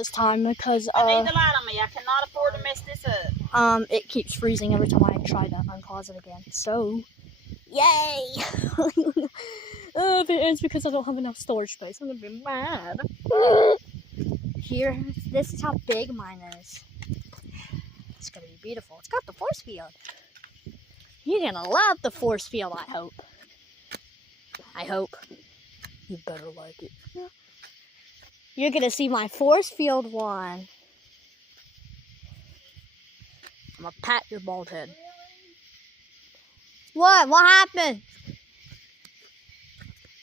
this time because I need the light on me. I cannot afford to mess this up. it keeps freezing every time I try to unpause it again. So, yay! If it ends because I don't have enough storage space, I'm gonna be mad. Here, this is how big mine is. It's gonna be beautiful. It's got the force field. You're gonna love the force field, I hope. I hope. You better like it. You're gonna see my force field one. I'm gonna pat your bald head. What? What happened?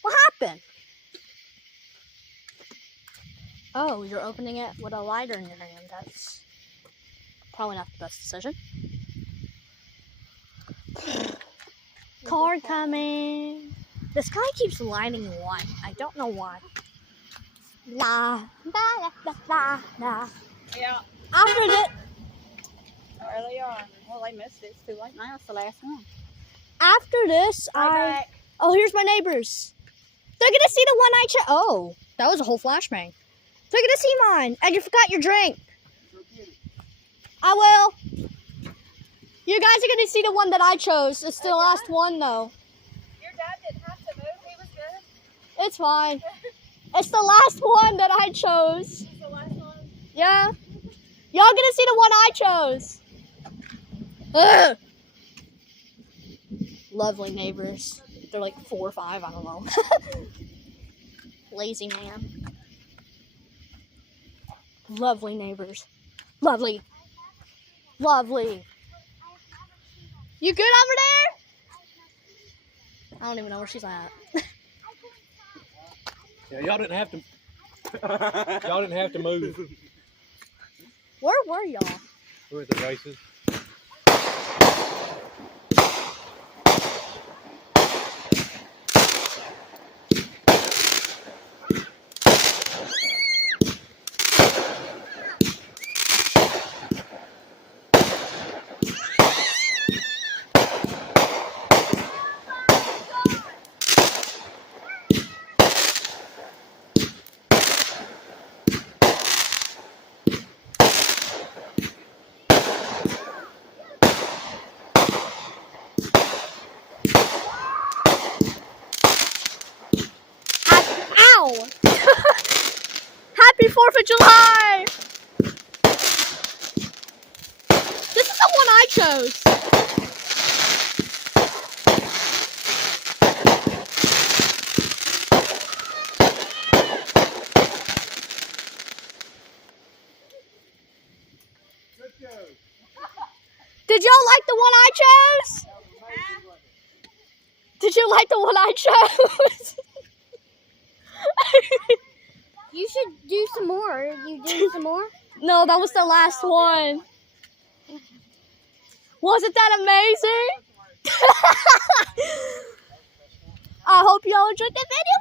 What happened? Oh, you're opening it with a lighter in your hand. That's probably not the best decision. Car coming. The sky keeps lighting white. I don't know why. Nah. Nah. Yeah. After that. There they are. Well, they missed it. It's too late now. It's the last one. After this, Back. Oh, here's my neighbors. They're gonna see the one I Oh, that was a whole flashbang. They're gonna see mine, and you forgot your drink. I will. You guys are gonna see the one that I chose. It's the last one, though. Your dad didn't have to move. He was good. It's fine. It's the last one that I chose. It's the last one. Yeah. Y'all gonna see the one I chose. Ugh. Lovely neighbors. They're like 4 or 5, I don't know. Lazy man. Lovely neighbors. Lovely. Lovely. You good over there? I don't even know where she's at. Yeah, y'all didn't have to. Y'all didn't have to move. Where were y'all? We're at the races. Ow! Happy 4th of July! This is the one I chose. Did y'all like the one I chose? Did you like the one I chose? You should do some more. You do some more? No, that was the last one. Wasn't that amazing? I hope y'all enjoyed the video.